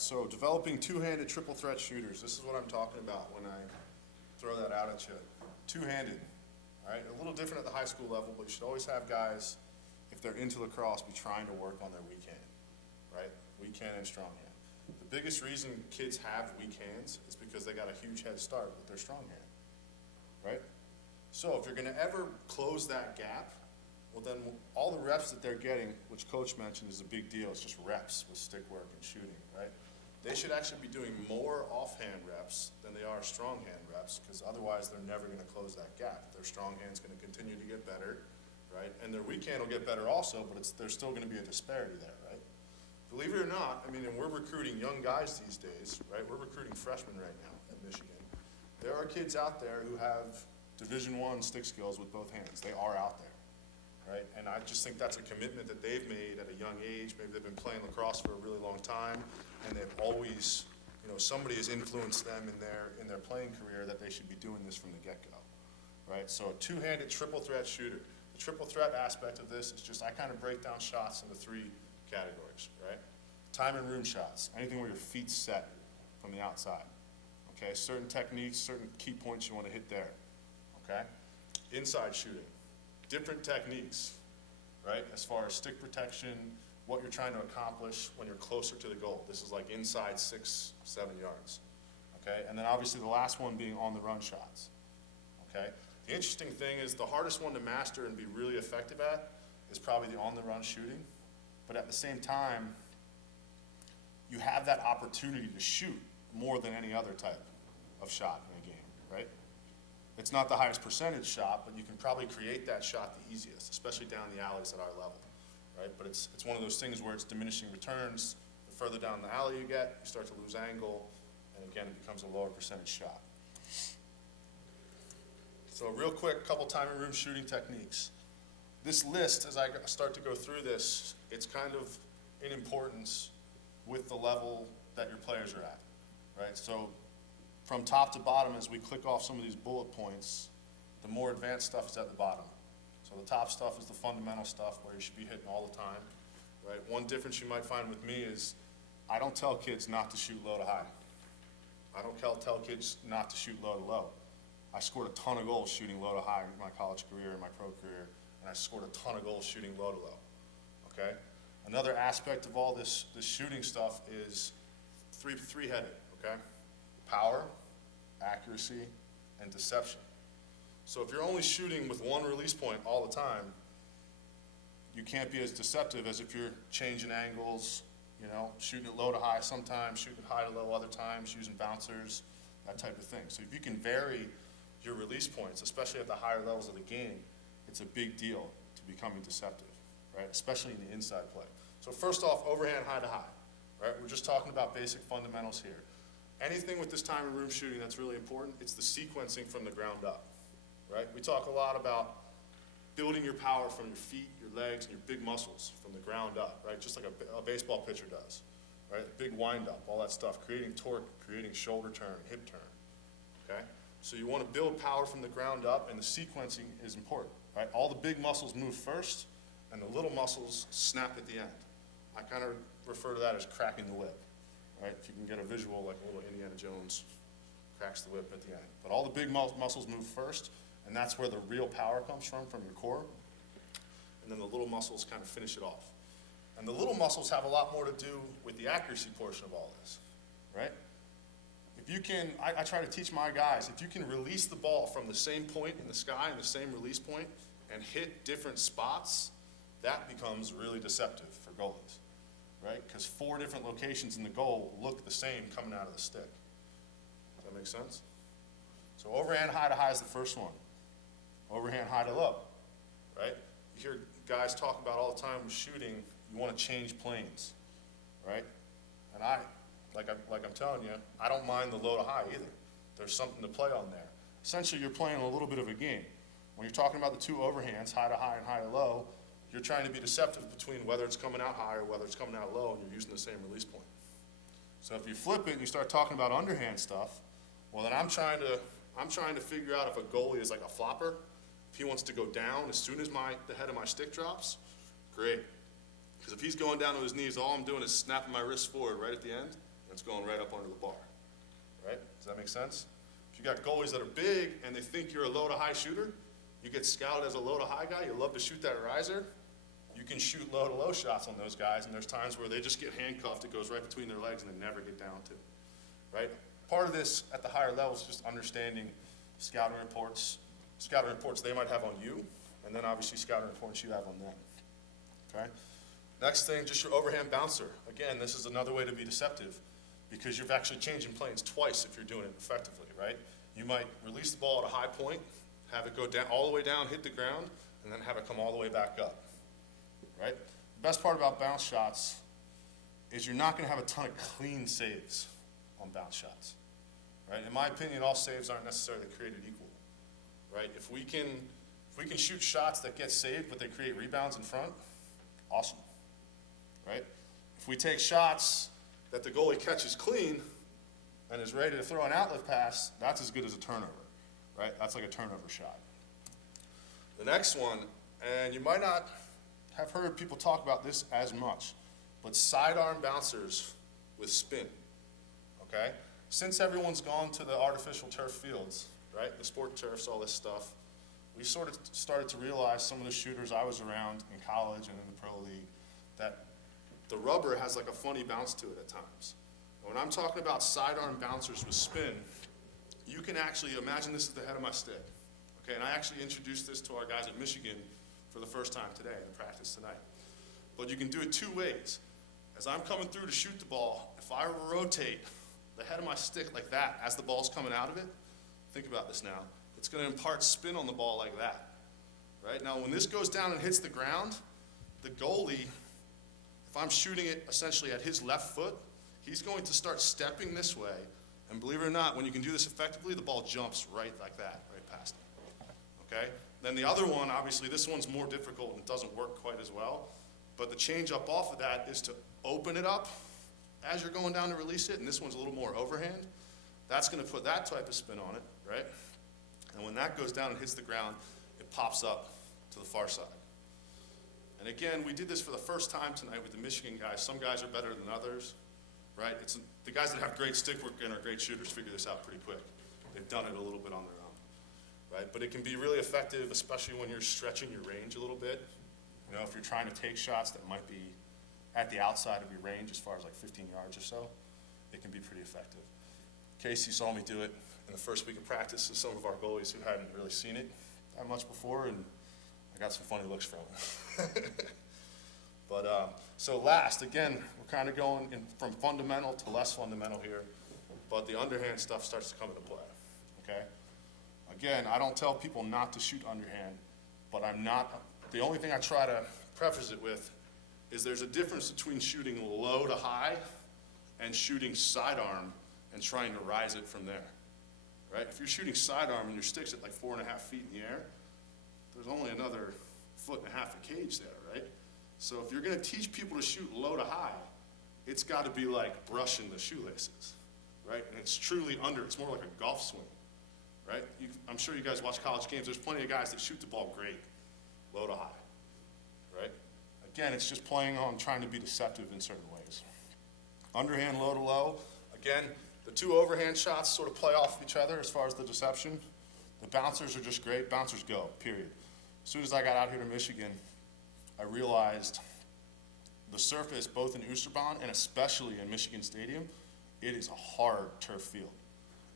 so developing two-handed triple threat shooters. This is what I'm talking about when I throw that out at you. Two-handed, all right? A little different at the high school level, but you should always have guys, if they're into lacrosse, be trying to work on their weak hand, right? Weak hand and strong hand. The biggest reason kids have weak hands is because they got a huge head start with their strong hand, right? So if you're gonna ever close that gap, well then all the reps that they're getting, which Coach mentioned is a big deal, it's just reps with stick work and shooting, right? They should actually be doing more offhand reps than they are strong hand reps, because otherwise they're never gonna close that gap. Their strong hand's gonna continue to get better, right? And their weak hand will get better also, but there's still gonna be a disparity there, right? Believe it or not, I mean, and we're recruiting young guys these days, right? We're recruiting freshmen right now at Michigan. There are kids out there who have Division I stick skills with both hands. They are out there. Right? And I just think that's a commitment that they've made at a young age. Maybe they've been playing lacrosse for a really long time, and they've always, somebody has influenced them in their playing career that they should be doing this from the get-go, right? So a two-handed triple threat shooter. The triple threat aspect of this is just I kind of break down shots into three categories, right? Time and room shots, anything where your feet's set from the outside, okay? Certain techniques, certain key points you want to hit there, okay? Inside shooting. Different techniques, right? As far as stick protection, what you're trying to accomplish when you're closer to the goal. This is like inside 6, 7 yards, okay? And then obviously the last one being on the run shots, okay? The interesting thing is the hardest one to master and be really effective at is probably the on the run shooting, but at the same time, you have that opportunity to shoot more than any other type of shot in a game, right? It's not the highest percentage shot, but you can probably create that shot the easiest, especially down the alleys at our level, right? But it's one of those things where it's diminishing returns. The further down the alley you get, you start to lose angle, and again, it becomes a lower percentage shot. So real quick, couple time and room shooting techniques. This list, as I start to go through this, it's kind of in importance with the level that your players are at, right? So from top to bottom, as we click off some of these bullet points, the more advanced stuff is at the bottom. So the top stuff is the fundamental stuff where you should be hitting all the time, right? One difference you might find with me is I don't tell kids not to shoot low to high. I don't tell kids not to shoot low to low. I scored a ton of goals shooting low to high in my college career and my pro career, and I scored a ton of goals shooting low to low, okay? Another aspect of all this shooting stuff is three-headed, okay? Power, accuracy, and deception. So if you're only shooting with one release point all the time, you can't be as deceptive as if you're changing angles, shooting it low to high sometimes, shooting it high to low other times, using bouncers, that type of thing. So if you can vary your release points, especially at the higher levels of the game, it's a big deal to becoming deceptive, right? Especially in the inside play. So first off, overhand high to high, right? We're just talking about basic fundamentals here. Anything with this time and room shooting that's really important, it's the sequencing from the ground up, right? We talk a lot about building your power from your feet, your legs, and your big muscles from the ground up, right? Just like a baseball pitcher does, right? Big wind up, all that stuff, creating torque, creating shoulder turn, hip turn, okay? So you want to build power from the ground up, and the sequencing is important, right? All the big muscles move first, and the little muscles snap at the end. I kind of refer to that as cracking the whip. Right? If you can get a visual like a little Indiana Jones cracks the whip at the end. But all the big muscles move first, and that's where the real power comes from your core. And then the little muscles kind of finish it off. And the little muscles have a lot more to do with the accuracy portion of all this, right? If you can, I try to teach my guys, if you can release the ball from the same point in the sky and the same release point and hit different spots, that becomes really deceptive for goalies. Right? Because 4 different locations in the goal look the same coming out of the stick. Does that make sense? So overhand high to high is the first one. Overhand high to low, right? You hear guys talk about all the time with shooting, you want to change planes, right? And like I'm telling you, I don't mind the low to high either. There's something to play on there. Essentially, you're playing a little bit of a game. When you're talking about the 2 overhands, high to high and high to low, you're trying to be deceptive between whether it's coming out high or whether it's coming out low, and you're using the same release point. So if you flip it and you start talking about underhand stuff, well then I'm trying to figure out if a goalie is like a flopper. If he wants to go down as soon as the head of my stick drops, great. Because if he's going down to his knees, all I'm doing is snapping my wrist forward right at the end. And it's going right up under the bar, right? Does that make sense? If you got goalies that are big and they think you're a low to high shooter, you get scouted as a low to high guy, you love to shoot that riser, you can shoot low to low shots on those guys, and there's times where they just get handcuffed, it goes right between their legs and they never get down to, right? Part of this at the higher levels is just understanding scouting reports they might have on you, and then obviously scouting reports you have on them, okay? Next thing, just your overhand bouncer. Again, this is another way to be deceptive because you're actually changing planes twice if you're doing it effectively, right? You might release the ball at a high point, have it go down all the way down, hit the ground, and then have it come all the way back up, right? The best part about bounce shots is you're not going to have a ton of clean saves on bounce shots, right? In my opinion, all saves aren't necessarily created equal, right? If we can shoot shots that get saved but they create rebounds in front, awesome, right? If we take shots that the goalie catches clean and is ready to throw an outlet pass, that's as good as a turnover, right? That's like a turnover shot. The next one, and you might not have heard people talk about this as much, but sidearm bouncers with spin, okay? Since everyone's gone to the artificial turf fields, right, the sport turfs, all this stuff, we sort of started to realize, some of the shooters I was around in college and in the pro league, that the rubber has like a funny bounce to it at times. And when I'm talking about sidearm bouncers with spin, you can actually imagine this is the head of my stick. Okay, and I actually introduced this to our guys at Michigan for the first time today in practice tonight. But you can do it two ways. As I'm coming through to shoot the ball, if I rotate the head of my stick like that as the ball's coming out of it, think about this now, it's going to impart spin on the ball like that. Right? Now when this goes down and hits the ground, the goalie, if I'm shooting it essentially at his left foot, he's going to start stepping this way, and believe it or not, when you can do this effectively, the ball jumps right like that, right past him. Okay? Then the other one, obviously, this one's more difficult and doesn't work quite as well, but the change up off of that is to open it up as you're going down to release it, and this one's a little more overhand. That's going to put that type of spin on it, right? And when that goes down and hits the ground, it pops up to the far side. And again, we did this for the first time tonight with the Michigan guys. Some guys are better than others, right? The guys that have great stick work and are great shooters figure this out pretty quick. They've done it a little bit on their own, right? But it can be really effective, especially when you're stretching your range a little bit. You know, if you're trying to take shots that might be at the outside of your range as far as like 15 yards or so, it can be pretty effective. Casey saw me do it in the first week of practice with some of our goalies who hadn't really seen it that much before, and I got some funny looks from it. But so last, again, we're kind of going from fundamental to less fundamental here, but the underhand stuff starts to come into play, okay? Again, I don't tell people not to shoot underhand, but the only thing I try to preface it with is there's a difference between shooting low to high and shooting sidearm and trying to rise it from there, right? If you're shooting sidearm and your stick's at like 4.5 feet in the air, there's only another 1.5 foot of cage there, right? So if you're gonna teach people to shoot low to high, it's gotta be like brushing the shoelaces, right? And it's truly it's more like a golf swing, right? I'm sure you guys watch college games. There's plenty of guys that shoot the ball great, low to high, right? Again, it's just playing on trying to be deceptive in certain ways. Underhand, low to low. Again, the two overhand shots sort of play off each other as far as the deception. The bouncers are just great. Bouncers go, period. As soon as I got out here to Michigan, I realized the surface, both in Oosterbaan and especially in Michigan Stadium, it is a hard turf field.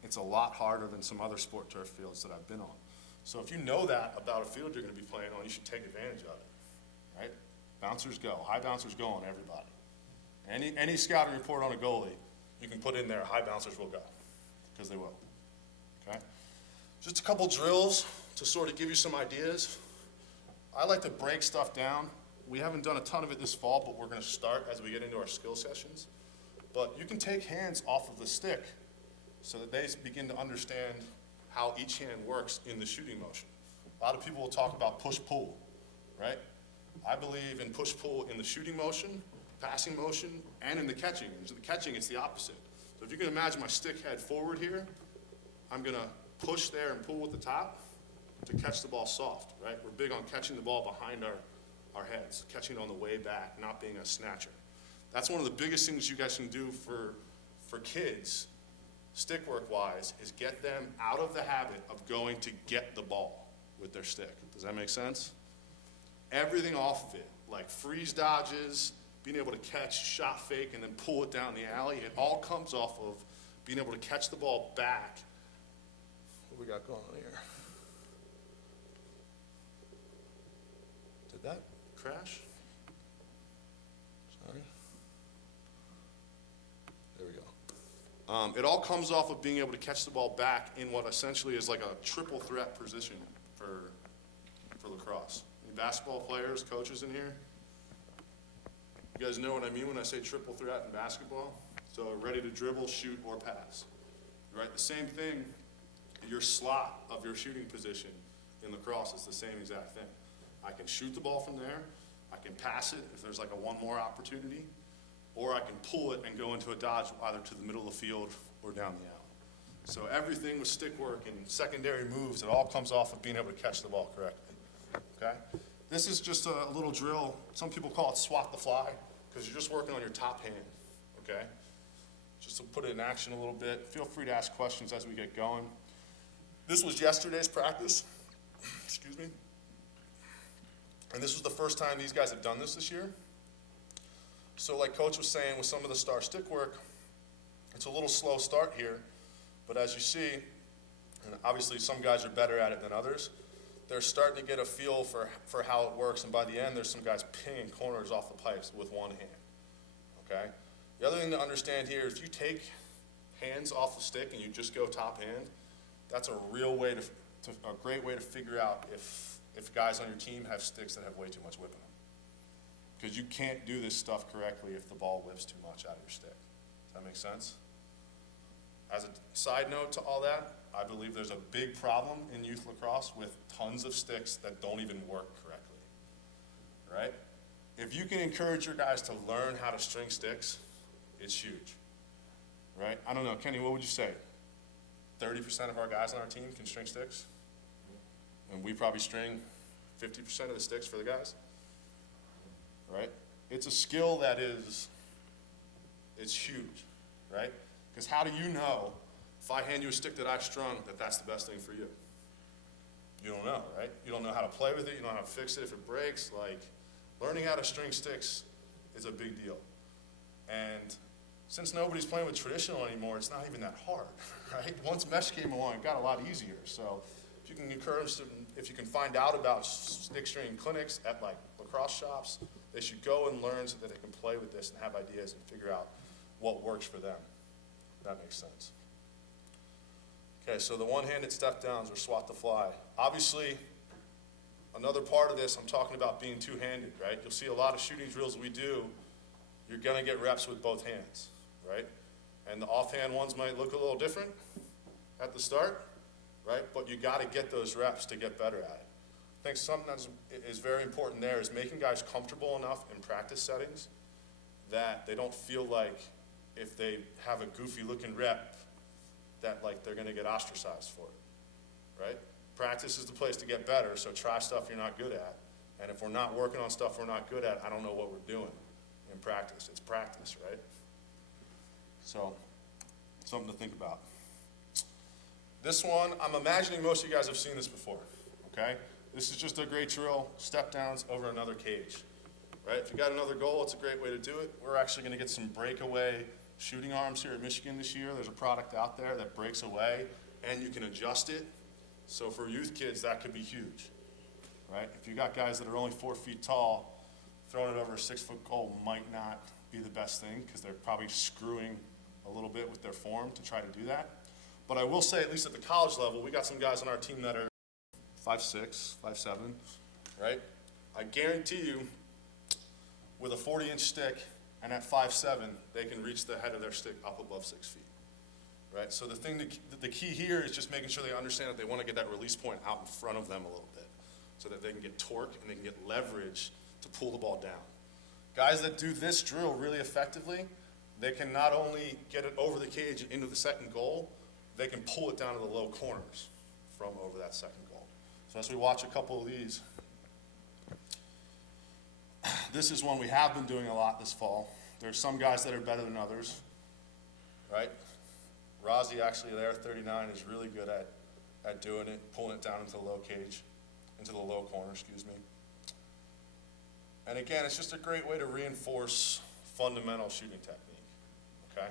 It's a lot harder than some other sport turf fields that I've been on. So if you know that about a field you're going to be playing on, you should take advantage of it, right? Bouncers go. High bouncers go on everybody. Any scouting report on a goalie, you can put in there, high bouncers will go, because they will, okay? Just a couple drills to sort of give you some ideas. I like to break stuff down. We haven't done a ton of it this fall, but we're going to start as we get into our skill sessions. But you can take hands off of the stick so that they begin to understand how each hand works in the shooting motion. A lot of people will talk about push-pull, right? I believe in push-pull in the shooting motion, passing motion, and in the catching. In the catching, it's the opposite. So if you can imagine my stick head forward here, I'm going to push there and pull with the top to catch the ball soft, right? We're big on catching the ball behind our heads, catching it on the way back, not being a snatcher. That's one of the biggest things you guys can do for for kids, stick work wise, is get them out of the habit of going to get the ball with their stick. Does that make sense? Everything off of it, like freeze dodges, being able to catch, shot fake, and then pull it down the alley, it all comes off of being able to catch the ball back. What we got going on here? Did that crash? Sorry. There we go. It all comes off of being able to catch the ball back in what essentially is like a triple threat position for lacrosse. Any basketball players, coaches in here? You guys know what I mean when I say triple threat in basketball? So ready to dribble, shoot, or pass. Right? The same thing, your slot of your shooting position in lacrosse is the same exact thing. I can shoot the ball from there, I can pass it if there's like a one more opportunity, or I can pull it and go into a dodge either to the middle of the field or down the alley. So everything with stick work and secondary moves, it all comes off of being able to catch the ball correctly. Okay? This is just a little drill. Some people call it swat the fly, because you're just working on your top hand. Okay? Just to put it in action a little bit. Feel free to ask questions as we get going. This was yesterday's practice. Excuse me. And this was the first time these guys have done this year. So like Coach was saying with some of the star stick work, it's a little slow start here, but as you see, and obviously some guys are better at it than others, they're starting to get a feel for how it works, and by the end there's some guys pinging corners off the pipes with one hand, okay? The other thing to understand here, if you take hands off the stick and you just go top hand, that's a real way a great way to figure out if guys on your team have sticks that have way too much whip in them. Because you can't do this stuff correctly if the ball whips too much out of your stick. Does that make sense? As a side note to all that, I believe there's a big problem in youth lacrosse with tons of sticks that don't even work correctly, right? If you can encourage your guys to learn how to string sticks, it's huge, right? I don't know, Kenny, what would you say? 30% of our guys on our team can string sticks? And we probably string 50% of the sticks for the guys, right? It's a skill that it's huge, right? Because how do you know if I hand you a stick that I've strung that that's the best thing for you? You don't know, right? You don't know how to play with it. You don't know how to fix it if it breaks. Like, learning how to string sticks is a big deal. And since nobody's playing with traditional anymore, it's not even that hard, right? Once mesh came along, it got a lot easier. So if you can encourage them, if you can find out about stick stringing clinics at like lacrosse shops, they should go and learn so that they can play with this and have ideas and figure out what works for them. That makes sense. Okay, so the one-handed step downs or swat the fly. Obviously, another part of this, I'm talking about being two-handed, right? You'll see a lot of shooting drills we do, you're gonna get reps with both hands, right? And the offhand ones might look a little different at the start, right? But you gotta get those reps to get better at it. I think something that is very important there is making guys comfortable enough in practice settings that they don't feel like if they have a goofy looking rep that like they're gonna get ostracized for it, right? Practice is the place to get better, so try stuff you're not good at. And if we're not working on stuff we're not good at, I don't know what we're doing in practice. It's practice, right? So, something to think about. This one, I'm imagining most of you guys have seen this before, okay? This is just a great drill, step downs over another cage, right? If you got another goal, it's a great way to do it. We're actually gonna get some breakaway shooting arms here at Michigan this year. There's a product out there that breaks away and you can adjust it. So for youth kids, that could be huge, right? If you got guys that are only 4 feet tall, throwing it over a 6-foot goal might not be the best thing because they're probably screwing a little bit with their form to try to do that. But I will say, at least at the college level, we got some guys on our team that are 5'6", 5'7", right? I guarantee you, with a 40-inch stick and at 5'7", they can reach the head of their stick up above 6 feet, right? So the key here is just making sure they understand that they want to get that release point out in front of them a little bit so that they can get torque and they can get leverage to pull the ball down. Guys that do this drill really effectively, they can not only get it over the cage and into the second goal, they can pull it down to the low corners from over that second goal. So as we watch a couple of these, this is one we have been doing a lot this fall. There's some guys that are better than others, right? right? Rozzy actually there, 39, is really good at doing it, pulling it down into the low cage, into the low corner, excuse me. And again, it's just a great way to reinforce fundamental shooting technique, okay?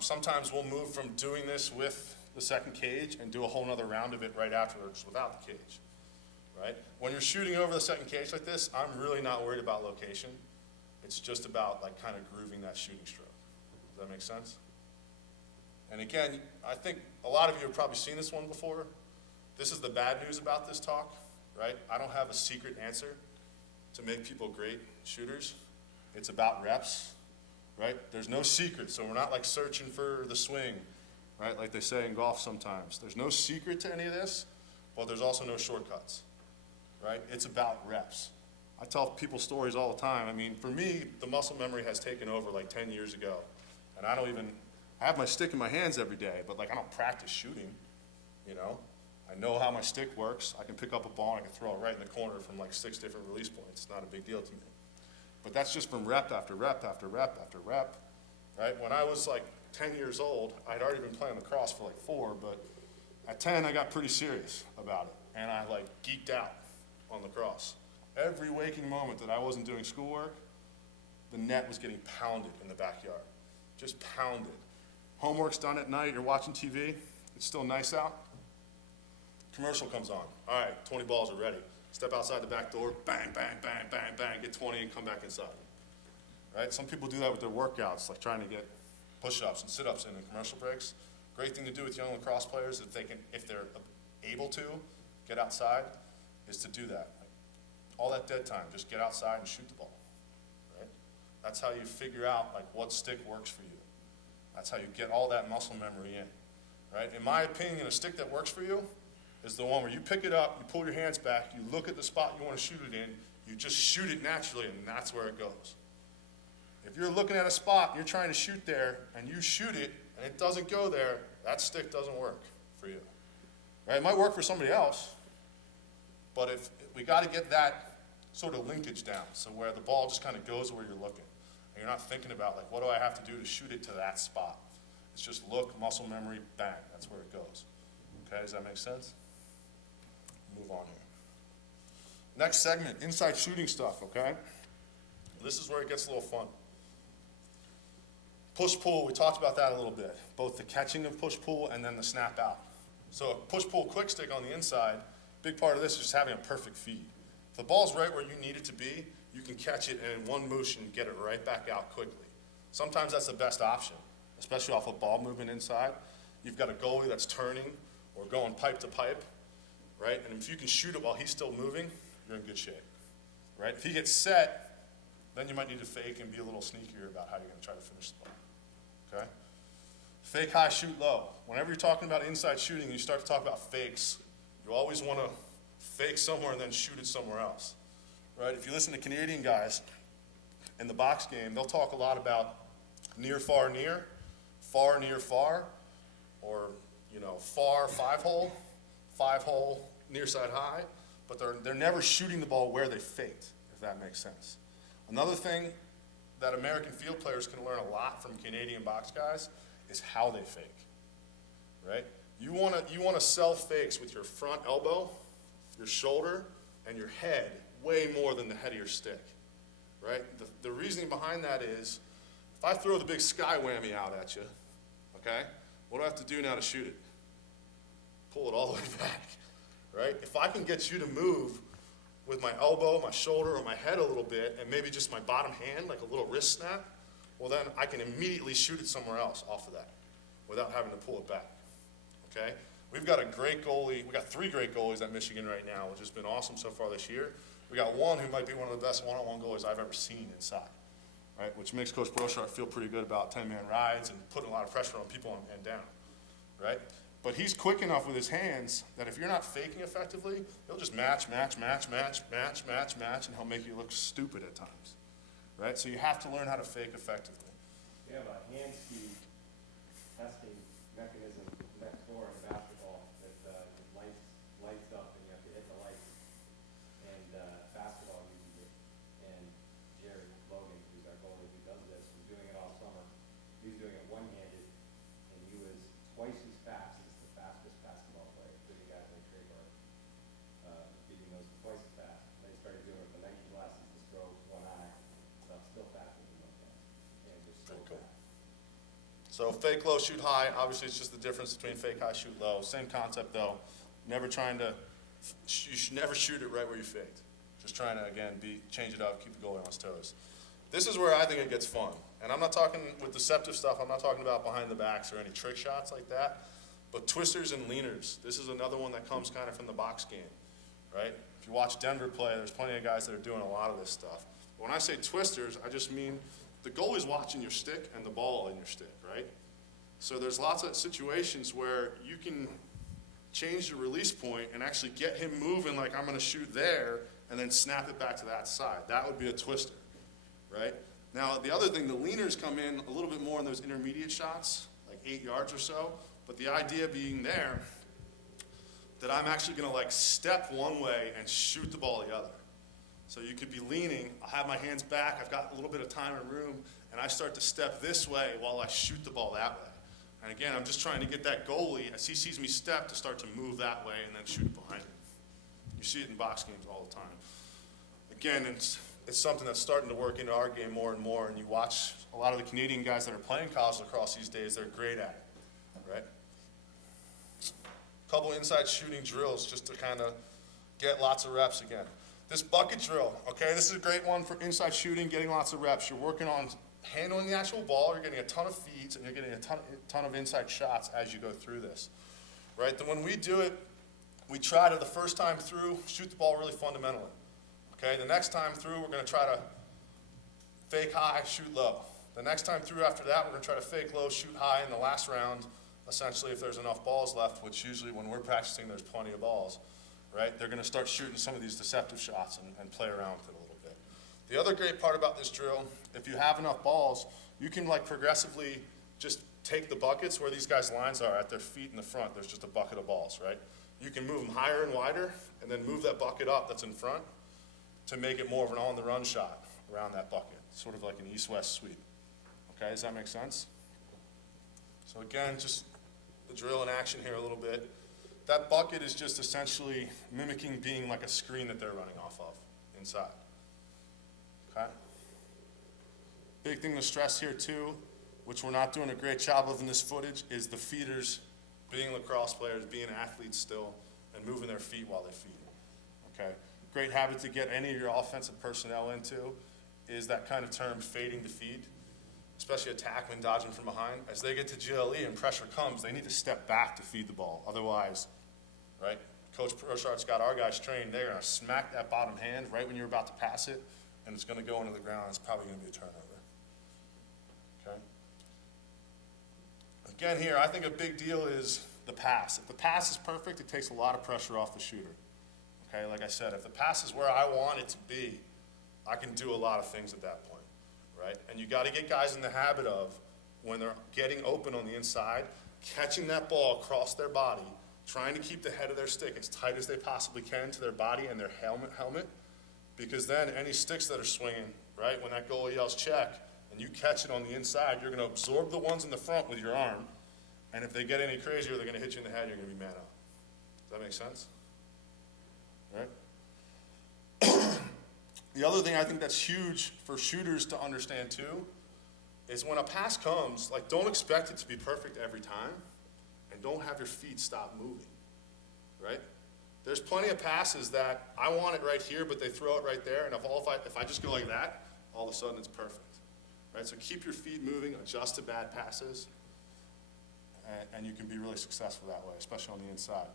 Sometimes we'll move from doing this with the second cage and do a whole nother round of it right afterwards without the cage, right? When you're shooting over the second cage like this, I'm really not worried about location. It's just about like kind of grooving that shooting stroke. Does that make sense? And again, I think a lot of you have probably seen this one before. This is the bad news about this talk, right? I don't have a secret answer to make people great shooters. It's about reps, right? There's no secret, so we're not like searching for the swing, right? Like they say in golf sometimes. There's no secret to any of this, but there's also no shortcuts, right? It's about reps. I tell people stories all the time. I mean, for me, the muscle memory has taken over like 10 years ago, and I have my stick in my hands every day, but like I don't practice shooting, you know? I know how my stick works. I can pick up a ball and I can throw it right in the corner from like 6 different release points. It's not a big deal to me. But that's just from rep after rep after rep after rep, right? When I was like 10 years old, I'd already been playing lacrosse for like 4, but at 10 I got pretty serious about it. And I like geeked out on lacrosse. Every waking moment that I wasn't doing schoolwork, the net was getting pounded in the backyard. Just pounded. Homework's done at night, you're watching TV, it's still nice out. Commercial comes on. All right, 20 balls are ready. Step outside the back door, bang, bang, bang, bang, bang, get 20 and come back inside. Right? Some people do that with their workouts, like trying to get push-ups and sit-ups in commercial breaks. Great thing to do with young lacrosse players if they're able to get outside, is to do that. Like, all that dead time, just get outside and shoot the ball. Right? That's how you figure out like what stick works for you. That's how you get all that muscle memory in. Right? In my opinion, a stick that works for you is the one where you pick it up, you pull your hands back, you look at the spot you want to shoot it in, you just shoot it naturally, and that's where it goes. If you're looking at a spot and you're trying to shoot there, and you shoot it, and it doesn't go there, that stick doesn't work for you. Right? It might work for somebody else, but if we got to get that sort of linkage down, so where the ball just kind of goes where you're looking, and you're not thinking about, like, what do I have to do to shoot it to that spot? It's just look, muscle memory, bang, that's where it goes. Okay, does that make sense? Move on here. Next segment, inside shooting stuff, okay? This is where it gets a little fun. Push-pull, we talked about that a little bit, both the catching of push-pull and then the snap out. So a push-pull quick stick on the inside, big part of this is just having a perfect feed. If the ball's right where you need it to be, you can catch it and in one motion get it right back out quickly. Sometimes that's the best option, especially off a ball movement inside. You've got a goalie that's turning or going pipe to pipe, right? And if you can shoot it while he's still moving, you're in good shape, right? If he gets set, then you might need to fake and be a little sneakier about how you're going to try to finish the ball, okay? Fake high, shoot low. Whenever you're talking about inside shooting and you start to talk about fakes, you always want to fake somewhere and then shoot it somewhere else, right? If you listen to Canadian guys in the box game, they'll talk a lot about near, far, near, far, or, you know, far, 5-hole, 5-hole, near side high, but they're never shooting the ball where they faked, if that makes sense. Another thing that American field players can learn a lot from Canadian box guys is how they fake, right? You want to sell fakes with your front elbow, your shoulder, and your head way more than the head of your stick, right? The reasoning behind that is, if I throw the big sky whammy out at you, okay, what do I have to do now to shoot it? Pull it all the way back, right? If I can get you to move with my elbow, my shoulder, or my head a little bit, and maybe just my bottom hand, like a little wrist snap, well then I can immediately shoot it somewhere else off of that without having to pull it back, okay? We've got a great goalie. We've got 3 great goalies at Michigan right now, which has been awesome so far this year. We got one who might be one of the best one-on-one goalies I've ever seen inside, right? Which makes Coach Brochard feel pretty good about 10-man rides and putting a lot of pressure on people and down, right? But he's quick enough with his hands that if you're not faking effectively, he'll just match, and he'll make you look stupid at times, right? So you have to learn how to fake effectively. We have a hand speed testing mechanism next door in basketball that lights up, and you have to hit the lights. And basketball uses it. And Jerry Logan, who's our goalie who does this, was doing it all summer. He's doing it one-handed, So fake low, shoot high, obviously it's just the difference between fake high, shoot low. Same concept though. Never trying to, you should never shoot it right where you faked. Just trying to, again, change it up, keep the goalie on his toes. This is where I think it gets fun. And I'm not talking with deceptive stuff, I'm not talking about behind the backs or any trick shots like that. But twisters and leaners, this is another one that comes kind of from the box game, right? If you watch Denver play, there's plenty of guys that are doing a lot of this stuff. When I say twisters, I just mean the goalie's watching your stick and the ball in your stick, right? So there's lots of situations where you can change the release point and actually get him moving like I'm going to shoot there and then snap it back to that side. That would be a twister, right? Now, the other thing, the leaners come in a little bit more in those intermediate shots, like 8 yards or so, but the idea being there that I'm actually going to like step one way and shoot the ball the other. So you could be leaning, I'll have my hands back, I've got a little bit of time and room, and I start to step this way while I shoot the ball that way. And again, I'm just trying to get that goalie, as he sees me step, to start to move that way and then shoot it behind him. You see it in box games all the time. Again, it's something that's starting to work into our game more and more, and you watch a lot of the Canadian guys that are playing college lacrosse these days, they're great at it, right? A couple inside shooting drills just to kind of get lots of reps again. This bucket drill, okay, this is a great one for inside shooting, getting lots of reps. You're working on handling the actual ball, you're getting a ton of feeds, and you're getting a ton of inside shots as you go through this, right? Then when we do it, we try to, the first time through, shoot the ball really fundamentally, okay? The next time through, we're going to try to fake high, shoot low. The next time through after that, we're going to try to fake low, shoot high. In the last round, essentially, if there's enough balls left, which usually when we're practicing, there's plenty of balls, right? They're going to start shooting some of these deceptive shots and play around with it a little bit. The other great part about this drill, if you have enough balls, you can like progressively just take the buckets where these guys' lines are at their feet in the front. There's just a bucket of balls, right? You can move them higher and wider and then move that bucket up that's in front to make it more of an on-the-run shot around that bucket, sort of like an east-west sweep. Okay, does that make sense? So again, just the drill in action here a little bit. That bucket is just essentially mimicking being like a screen that they're running off of inside. Okay? Big thing to stress here too, which we're not doing a great job of in this footage, is the feeders being lacrosse players, being athletes still, and moving their feet while they feed. Okay? Great habit to get any of your offensive personnel into is that kind of term, fading to feed, especially attackmen dodging from behind. As they get to GLE and pressure comes, they need to step back to feed the ball. Otherwise, right, Coach Prochart's got our guys trained. They're going to smack that bottom hand right when you're about to pass it, and it's going to go into the ground. It's probably going to be a turnover. Okay? Again here, I think a big deal is the pass. If the pass is perfect, it takes a lot of pressure off the shooter. Okay, like I said, if the pass is where I want it to be, I can do a lot of things at that point, right? And you got to get guys in the habit of, when they're getting open on the inside, catching that ball across their body, trying to keep the head of their stick as tight as they possibly can to their body and their helmet, because then any sticks that are swinging, right, when that goalie yells check, and you catch it on the inside, you're going to absorb the ones in the front with your arm, and if they get any crazier, they're going to hit you in the head, you're going to be man up. Does that make sense? Right? The other thing I think that's huge for shooters to understand too is when a pass comes, like, don't expect it to be perfect every time, and don't have your feet stop moving, right? There's plenty of passes that I want it right here, but they throw it right there, and if I just go like that, all of a sudden it's perfect, right? So keep your feet moving, adjust to bad passes, and you can be really successful that way, especially on the inside,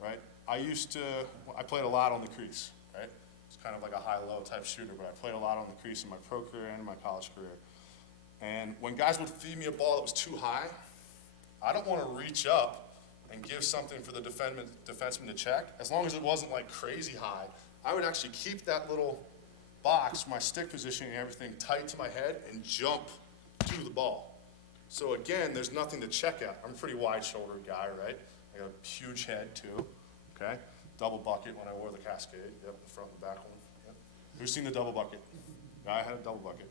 right? I played a lot on the crease, right? It's kind of like a high-low type shooter, but I played a lot on the crease in my pro career and in my college career. And when guys would feed me a ball that was too high, I don't want to reach up and give something for the defenseman to check. As long as it wasn't like crazy high, I would actually keep that little box, my stick positioning and everything, tight to my head and jump to the ball. So again, there's nothing to check at. I'm a pretty wide-shouldered guy, right? I got a huge head too, okay? Double bucket when I wore the Cascade. Yep, the front and back one. Yep. Who's seen the double bucket? I had a double bucket.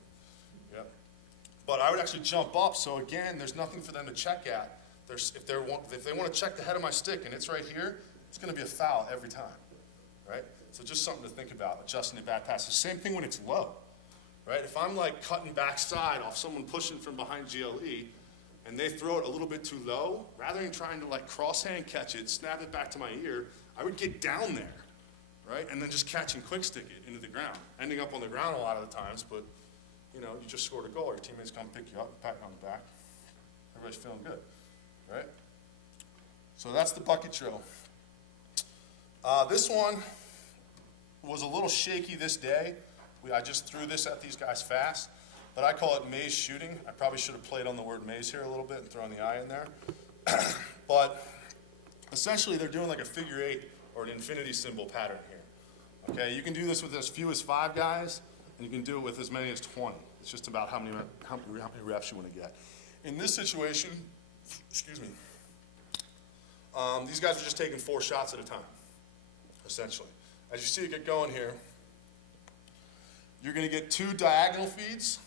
Yep. But I would actually jump up, so again, there's nothing for them to check at. If they want to check the head of my stick and it's right here, it's going to be a foul every time, right? So just something to think about, adjusting the bad passes. Same thing when it's low, right? If I'm like cutting backside off someone pushing from behind GLE, and they throw it a little bit too low, rather than trying to like cross-hand catch it, snap it back to my ear, I would get down there, right? And then just catch and quick stick it into the ground, ending up on the ground a lot of the times, but you just scored a goal. Your teammates come pick you up and pat you on the back. Everybody's feeling good, right? So that's the bucket drill. This one was a little shaky this day. I just threw this at these guys fast, but I call it maze shooting. I probably should have played on the word maze here a little bit and thrown the I in there. But essentially they're doing like a figure 8 or an infinity symbol pattern here. Okay, you can do this with as few as 5 guys, and you can do it with as many as 20. It's just about how many reps you want to get. In this situation, excuse me, these guys are just taking 4 shots at a time, essentially. As you see it get going here, you're going to get 2 diagonal feeds,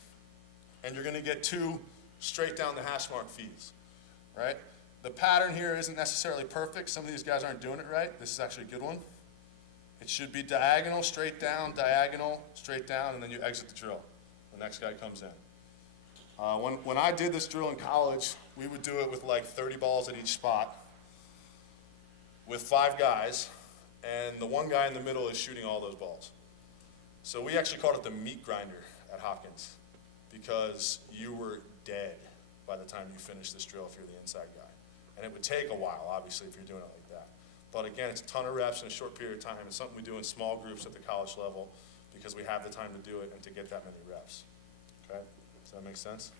and you're going to get 2 straight down the hash mark feeds, right? The pattern here isn't necessarily perfect. Some of these guys aren't doing it right. This is actually a good one. It should be diagonal, straight down, diagonal, straight down, and then you exit the drill. The next guy comes in. When I did this drill in college, we would do it with like 30 balls at each spot with 5 guys, and the one guy in the middle is shooting all those balls. So we actually called it the meat grinder at Hopkins because you were dead by the time you finished this drill if you're the inside guy. And it would take a while, obviously, if you're doing it like that. But again, it's a ton of reps in a short period of time. It's something we do in small groups at the college level because we have the time to do it and to get that many reps. Okay? Does that make sense?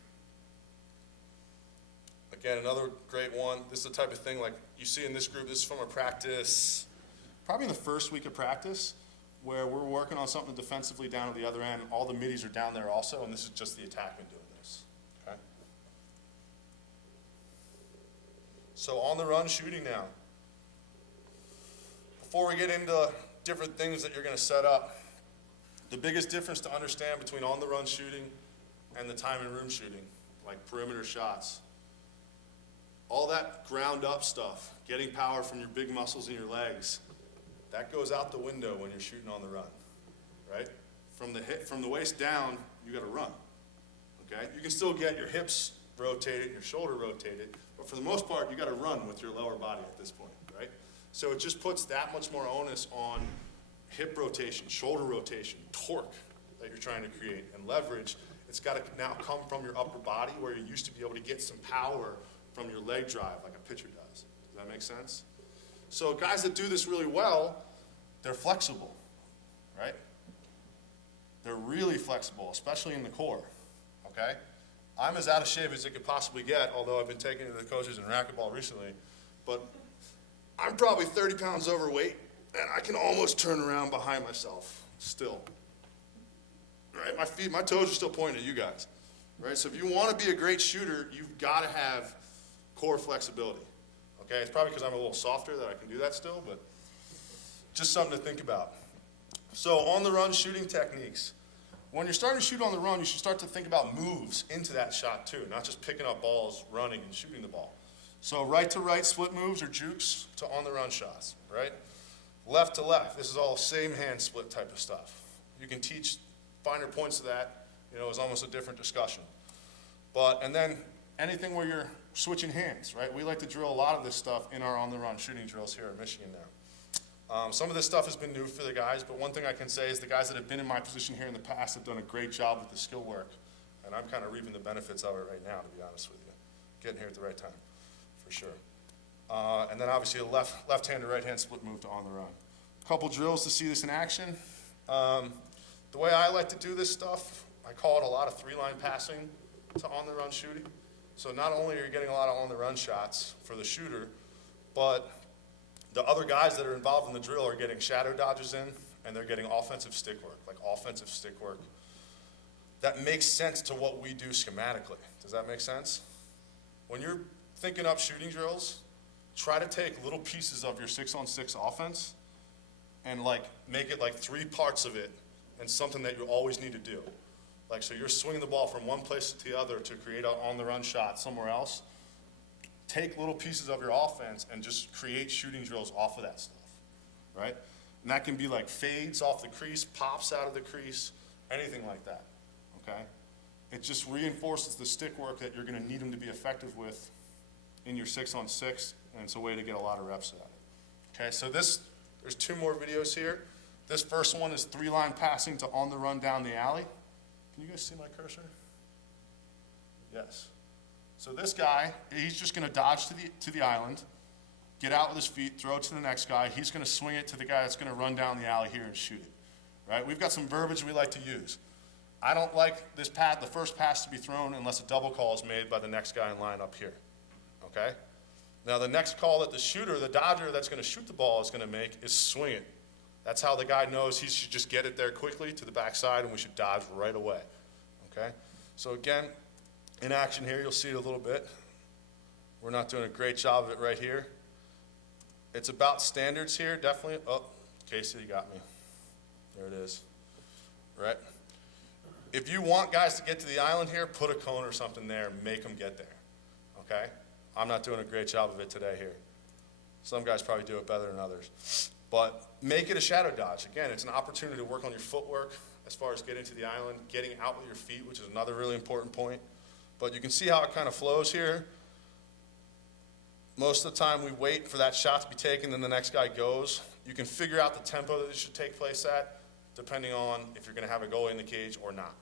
Again, another great one. This is the type of thing like you see in this group. This is from a practice, probably in the first week of practice, where we're working on something defensively down at the other end. All the middies are down there also, and this is just the attackman doing this. Okay? So on the run shooting now. Before we get into different things that you're going to set up, the biggest difference to understand between on the run shooting and the time and room shooting, like perimeter shots, all that ground up stuff, getting power from your big muscles in your legs, that goes out the window when you're shooting on the run, right? From the waist down, you got to run, okay? You can still get your hips rotated, your shoulder rotated, but for the most part, you got to run with your lower body at this point, right? So it just puts that much more onus on hip rotation, shoulder rotation, torque that you're trying to create, and leverage. It's got to now come from your upper body where you used to be able to get some power from your leg drive like a pitcher does. Does that make sense? So guys that do this really well, they're flexible, right? They're really flexible, especially in the core, okay? I'm as out of shape as it could possibly get, although I've been taking it to the coaches in racquetball recently, but I'm probably 30 pounds overweight, and I can almost turn around behind myself still, right? My toes are still pointing at you guys, right? So if you want to be a great shooter, you've got to have core flexibility. Okay, it's probably because I'm a little softer that I can do that still, but just something to think about. So on the run shooting techniques. When you're starting to shoot on the run, you should start to think about moves into that shot too, not just picking up balls, running, and shooting the ball. So right to right split moves or jukes to on the run shots, right? Left to left, this is all same hand split type of stuff. You can teach finer points of that, it's almost a different discussion. And then anything where you're switching hands, right? We like to drill a lot of this stuff in our on-the-run shooting drills here at Michigan now. Some of this stuff has been new for the guys, but one thing I can say is the guys that have been in my position here in the past have done a great job with the skill work, and I'm kind of reaping the benefits of it right now, to be honest with you. Getting here at the right time, for sure. And then obviously a left-hand to right-hand split move to on-the-run. A couple drills to see this in action. The way I like to do this stuff, I call it a lot of 3-line passing to on-the-run shooting. So not only are you getting a lot of on-the-run shots for the shooter, but the other guys that are involved in the drill are getting shadow dodges in, and they're getting offensive stick work, that makes sense to what we do schematically. Does that make sense? When you're thinking up shooting drills, try to take little pieces of your 6-on-6 offense and make it like 3 parts of it and something that you always need to do. So you're swinging the ball from one place to the other to create an on-the-run shot somewhere else. Take little pieces of your offense and just create shooting drills off of that stuff, right? And that can be like fades off the crease, pops out of the crease, anything like that, okay? It just reinforces the stick work that you're going to need them to be effective with in your 6-on-6, and it's a way to get a lot of reps at it. Okay, so there's 2 more videos here. This first one is 3-line passing to on the run down the alley. Can you guys see my cursor? Yes. So this guy, he's just going to dodge to the island, get out with his feet, throw it to the next guy. He's going to swing it to the guy that's going to run down the alley here and shoot it. Right? We've got some verbiage we like to use. I don't like the first pass to be thrown unless a double call is made by the next guy in line up here. Okay? Now the next call that the shooter, the dodger that's going to shoot the ball is going to make is swing it. That's how the guy knows he should just get it there quickly to the backside and we should dodge right away. Okay? So again, in action here, you'll see it a little bit. We're not doing a great job of it right here. It's about standards here, definitely. Oh, Casey, you got me. There it is. Right? If you want guys to get to the island here, put a cone or something there, make them get there. Okay? I'm not doing a great job of it today here. Some guys probably do it better than others. But make it a shadow dodge. Again, it's an opportunity to work on your footwork as far as getting to the island, getting out with your feet, which is another really important point. But you can see how it kind of flows here. Most of the time we wait for that shot to be taken, then the next guy goes. You can figure out the tempo that it should take place at, depending on if you're going to have a goalie in the cage or not.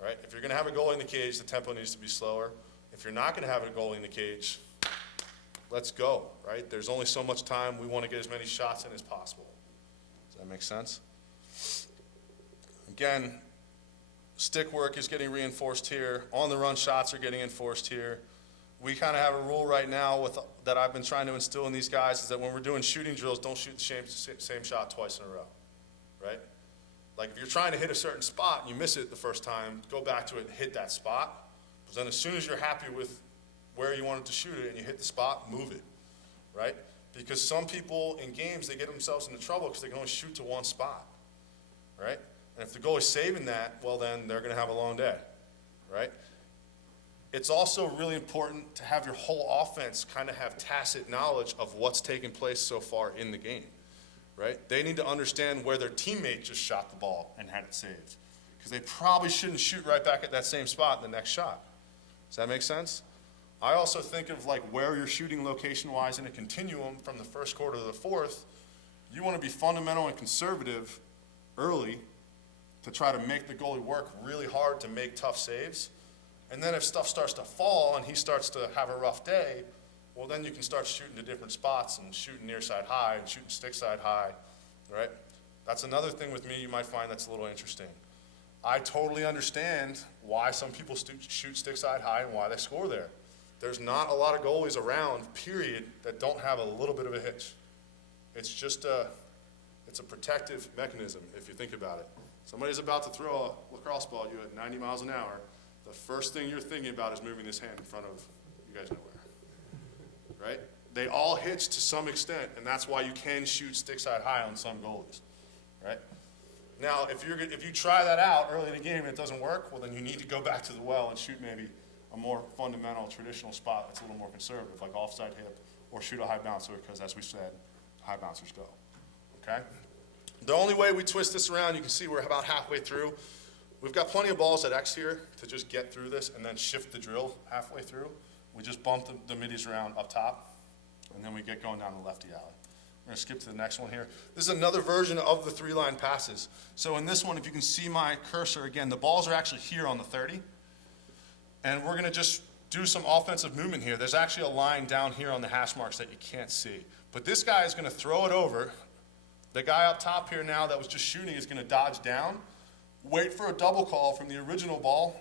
Right? If you're going to have a goalie in the cage, the tempo needs to be slower. If you're not going to have a goalie in the cage, let's go, right? There's only so much time. We want to get as many shots in as possible. Does that make sense? Again, stick work is getting reinforced here. On-the-run shots are getting enforced here. We kind of have a rule right now that I've been trying to instill in these guys is that when we're doing shooting drills, don't shoot the same shot twice in a row, right? Like if you're trying to hit a certain spot and you miss it the first time, go back to it and hit that spot. But then as soon as you're happy with where you wanted to shoot it and you hit the spot, move it, right? Because some people in games, they get themselves into trouble because they can only shoot to one spot, right? And if the goalie's saving that, well then they're going to have a long day, right? It's also really important to have your whole offense kind of have tacit knowledge of what's taken place so far in the game, right? They need to understand where their teammate just shot the ball and had it saved. Because they probably shouldn't shoot right back at that same spot in the next shot. Does that make sense? I also think of like where you're shooting location-wise in a continuum from the first quarter to the fourth. You want to be fundamental and conservative early to try to make the goalie work really hard to make tough saves. And then if stuff starts to fall and he starts to have a rough day, well then you can start shooting to different spots and shooting near side high and shooting stick side high, right? That's another thing with me you might find that's a little interesting. I totally understand why some people shoot stick side high and why they score there. There's not a lot of goalies around, period, that don't have a little bit of a hitch. It's just it's a protective mechanism if you think about it. Somebody's about to throw a lacrosse ball at you at 90 miles an hour. The first thing you're thinking about is moving this hand in front of you guys know where, right? They all hitch to some extent, and that's why you can shoot stick side high on some goalies, right? Now, if you try that out early in the game and it doesn't work, well then you need to go back to the well and shoot maybe a more fundamental, traditional spot that's a little more conservative, like offside hip, or shoot a high bouncer, because as we said, high bouncers go, okay? The only way we twist this around, you can see we're about halfway through. We've got plenty of balls at X here to just get through this and then shift the drill halfway through. We just bump the middies around up top, and then we get going down the lefty alley. We're gonna skip to the next one here. This is another version of the 3-line passes. So in this one, if you can see my cursor, again, the balls are actually here on the 30. And we're gonna just do some offensive movement here. There's actually a line down here on the hash marks that you can't see. But this guy is gonna throw it over. The guy up top here now that was just shooting is gonna dodge down, wait for a double call from the original ball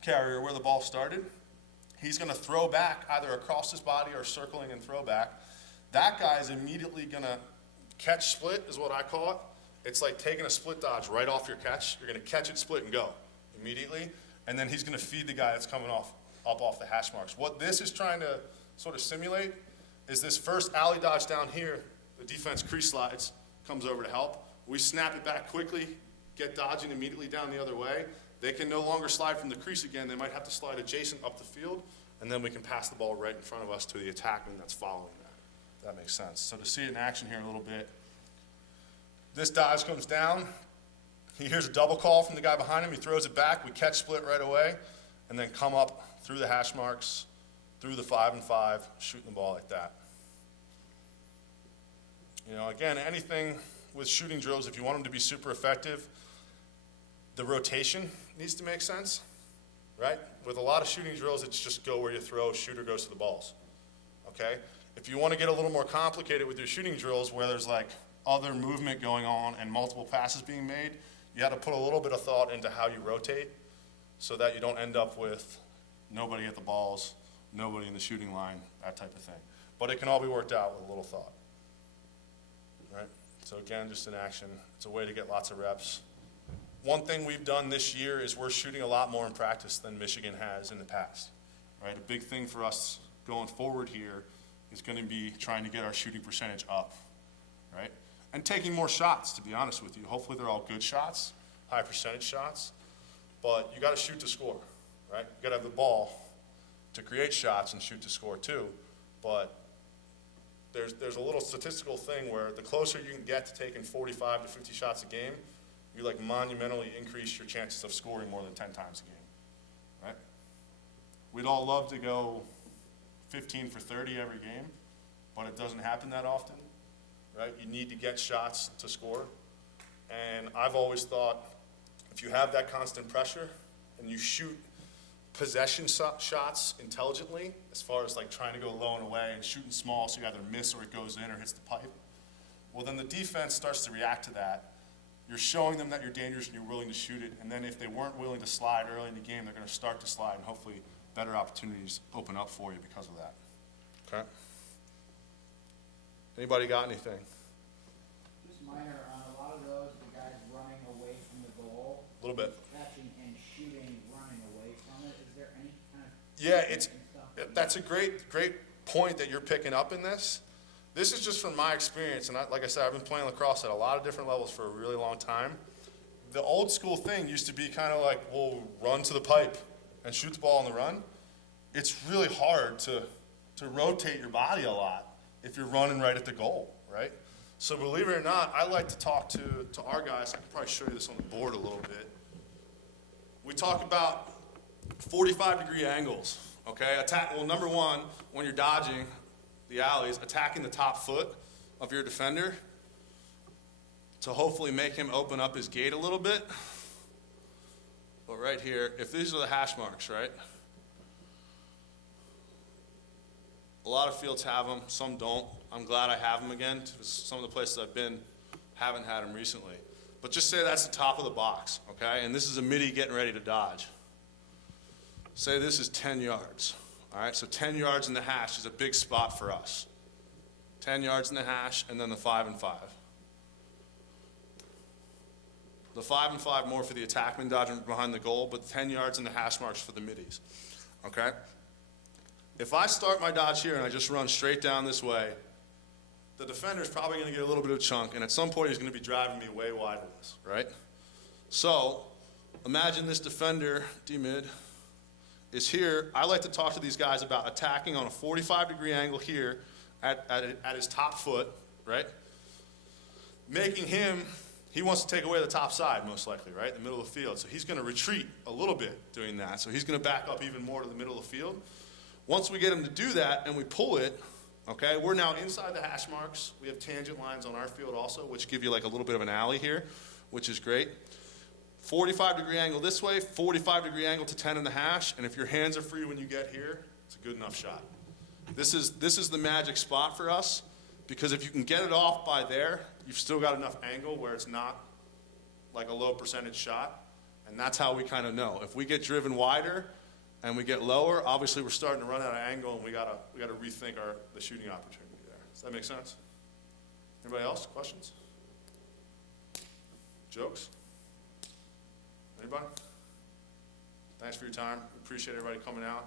carrier where the ball started. He's gonna throw back either across his body or circling and throw back. That guy is immediately gonna catch split is what I call it. It's like taking a split dodge right off your catch. You're gonna catch it, split, and go immediately. And then he's gonna feed the guy that's coming up off the hash marks. What this is trying to sort of simulate is this first alley dodge down here, the defense crease slides, comes over to help. We snap it back quickly, get dodging immediately down the other way. They can no longer slide from the crease again. They might have to slide adjacent up the field, and then we can pass the ball right in front of us to the attackman that's following that. That makes sense. So to see it in action here a little bit, this dodge comes down. he hears a double call from the guy behind him, he throws it back, we catch split right away, and then come up through the hash marks, through the 5 and 5, shooting the ball like that. You know, again, anything with shooting drills, if you want them to be super effective, the rotation needs to make sense, right? With a lot of shooting drills, it's just go where you throw, shooter goes to the balls, okay? If you want to get a little more complicated with your shooting drills where there's like other movement going on and multiple passes being made, you have to put a little bit of thought into how you rotate so that you don't end up with nobody at the balls, nobody in the shooting line, that type of thing. But it can all be worked out with a little thought, right? So again, just an action. It's a way to get lots of reps. One thing we've done this year is we're shooting a lot more in practice than Michigan has in the past, right? A big thing for us going forward here is going to be trying to get our shooting percentage up, right? And taking more shots, to be honest with you. Hopefully they're all good shots, high percentage shots, but you got to shoot to score, right? You got to have the ball to create shots and shoot to score too, but there's a little statistical thing where the closer you can get to taking 45 to 50 shots a game, you like monumentally increase your chances of scoring more than 10 times a game, right? We'd all love to go 15 for 30 every game, but it doesn't happen that often, right? You need to get shots to score, and I've always thought if you have that constant pressure and you shoot possession shots intelligently, as far as like trying to go low and away and shooting small so you either miss or it goes in or hits the pipe, well then the defense starts to react to that. You're showing them that you're dangerous and you're willing to shoot it, and then if they weren't willing to slide early in the game, they're going to start to slide, and hopefully better opportunities open up for you because of that. Okay? Anybody got anything? Just minor, on a lot of those, the guys running away from the goal. A little bit. Catching and shooting, running away from it. Is there any kind of... Yeah, that's a great point that you're picking up in this. This is just from my experience, and like I said, I've been playing lacrosse at a lot of different levels for a really long time. The old school thing used to be kind of like, well, run to the pipe and shoot the ball on the run. It's really hard to rotate your body a lot if you're running right at the goal, right? So believe it or not, I like to talk to our guys. I can probably show you this on the board a little bit. We talk about 45-degree angles, okay? Well, number one, when you're dodging the alleys, attacking the top foot of your defender to hopefully make him open up his gate a little bit. But right here, if these are the hash marks, right? A lot of fields have them, some don't. I'm glad I have them again, because some of the places I've been haven't had them recently. But just say that's the top of the box, okay? And this is a midi getting ready to dodge. Say this is 10 yards. All right, so 10 yards in the hash is a big spot for us. 10 yards in the hash, and then the 5 and 5. The 5 and 5 more for the attackman dodging behind the goal, but 10 yards in the hash marks for the middies. Okay? If I start my dodge here and I just run straight down this way, the defender's probably going to get a little bit of a chunk, and at some point he's going to be driving me way wide with this, right? So imagine this defender, D-mid, is here. I like to talk to these guys about attacking on a 45-degree angle here at his top foot, right? Making him, he wants to take away the top side most likely, right? The middle of the field. So he's going to retreat a little bit doing that. So he's going to back up even more to the middle of the field. Once we get him to do that and we pull it, okay, we're now inside the hash marks. We have tangent lines on our field also, which give you like a little bit of an alley here, which is great. 45-degree angle this way, 45-degree angle to 10 in the hash, and if your hands are free when you get here, it's a good enough shot. This is the magic spot for us, because if you can get it off by there, you've still got enough angle where it's not like a low percentage shot, and that's how we kind of know. If we get driven wider and we get lower, obviously we're starting to run out of angle, and we gotta rethink the shooting opportunity there. Does that make sense? Anybody else? Questions? Jokes? Anybody? Thanks for your time. We appreciate everybody coming out.